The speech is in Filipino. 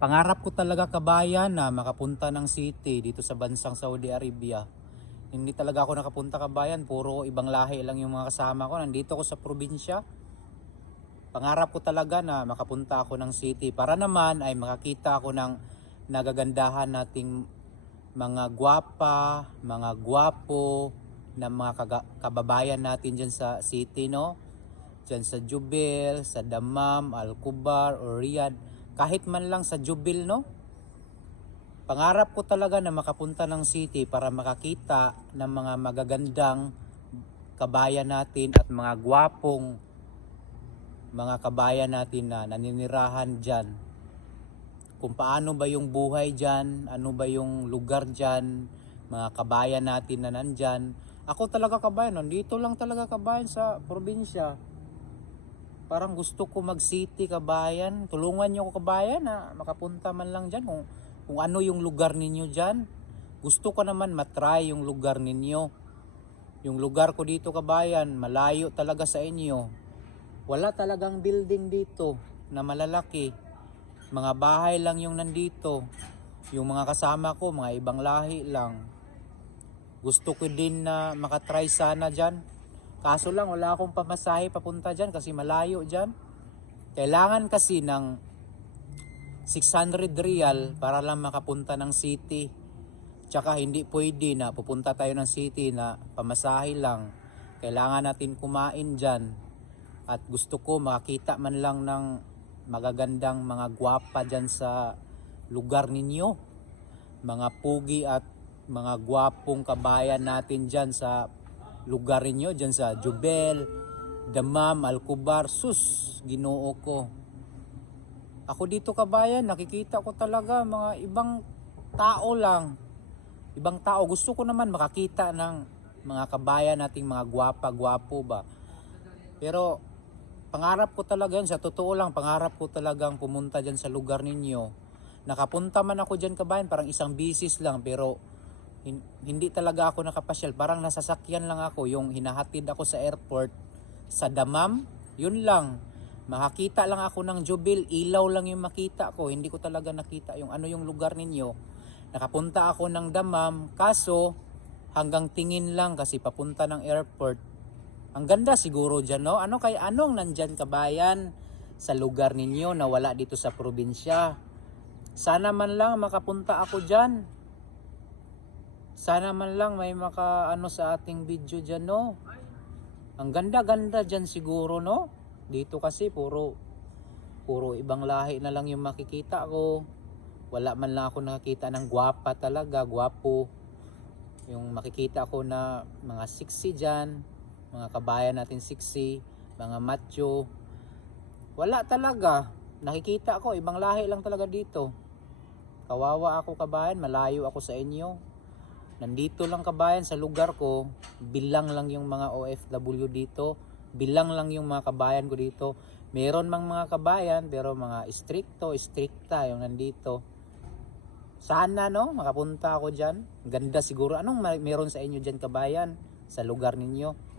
Pangarap ko talaga kabayan na makapunta ng city dito sa bansang Saudi Arabia. Hindi talaga ako nakapunta kabayan, puro ibang lahi lang yung mga kasama ko. Nandito ako sa probinsya. Pangarap ko talaga na makapunta ako ng city para naman ay makakita ako ng nagagandahan nating mga gwapa, mga gwapo na mga kababayan natin dyan sa city, no? Dyan sa Jubil, sa Dammam, Al-Kubar, o Riyadh. Kahit man lang sa Jubil, no? Pangarap ko talaga na makapunta ng city para makakita ng mga magagandang kabayan natin at mga gwapong mga kabayan natin na naninirahan dyan. Kung paano ba yung buhay dyan, ano ba yung lugar dyan, mga kabayan natin na nandyan. Ako talaga kabayan, nandito lang talaga kabayan sa probinsya. Parang gusto ko mag-city kabayan. Tulungan niyo ko kabayan na makapunta man lang dyan kung ano yung lugar ninyo dyan. Gusto ko naman matry yung lugar ninyo. Yung lugar ko dito kabayan, malayo talaga sa inyo. Wala talagang building dito na malalaki. Mga bahay lang yung nandito. Yung mga kasama ko, mga ibang lahi lang. Gusto ko din na makatry sana dyan. Kaso lang wala akong pamasahe papunta dyan kasi malayo dyan. Kailangan kasi ng 600 riyal para lang makapunta ng city. Tsaka hindi pwede na pupunta tayo ng city na pamasahe lang. Kailangan natin kumain dyan. At gusto ko makakita man lang ng magagandang mga gwapa dyan sa lugar ninyo. Mga pugi at mga gwapong kabayan natin dyan sa lugar ninyo. Dyan sa Jubel, Dammam, Al-Kubar. Sus, Ginoo ko. Ako dito kabayan, nakikita ko talaga mga ibang tao lang. Ibang tao. Gusto ko naman makakita ng mga kabayan nating mga gwapa-gwapo ba. Pero pangarap ko talaga yan, sa totoo lang, pangarap ko talagang pumunta dyan sa lugar ninyo. Nakapunta man ako dyan kabayan, parang isang bisis lang, pero hindi talaga ako nakapasyal. Parang nasasakyan lang ako, yung hinahatid ako sa airport, sa Dammam, yun lang. Makakita lang ako ng Jubil, ilaw lang yung makita ko, hindi ko talaga nakita yung ano yung lugar ninyo. Nakapunta ako ng Dammam, kaso hanggang tingin lang kasi papunta ng airport. Ang ganda siguro dyan, no? Anong nandyan kabayan sa lugar ninyo na wala dito sa probinsya? Sana man lang makapunta ako dyan. Sana man lang may sa ating video dyan, no? Ang ganda-ganda dyan siguro, no? Dito kasi puro ibang lahi na lang yung makikita ko. Wala man lang ako nakakita ng gwapa talaga, gwapo. Yung makikita ko na mga sexy dyan. Mga kabayan natin sexy, mga macho. Wala talaga. Nakikita ko, ibang lahi lang talaga dito. Kawawa ako kabayan, malayo ako sa inyo. Nandito lang kabayan sa lugar ko, bilang lang yung mga OFW dito. Bilang lang yung mga kabayan ko dito. Meron mang mga kabayan, pero mga stricta yung nandito. Sana makapunta ako dyan. Ganda siguro. Anong meron sa inyo dyan kabayan? Sa lugar ninyo?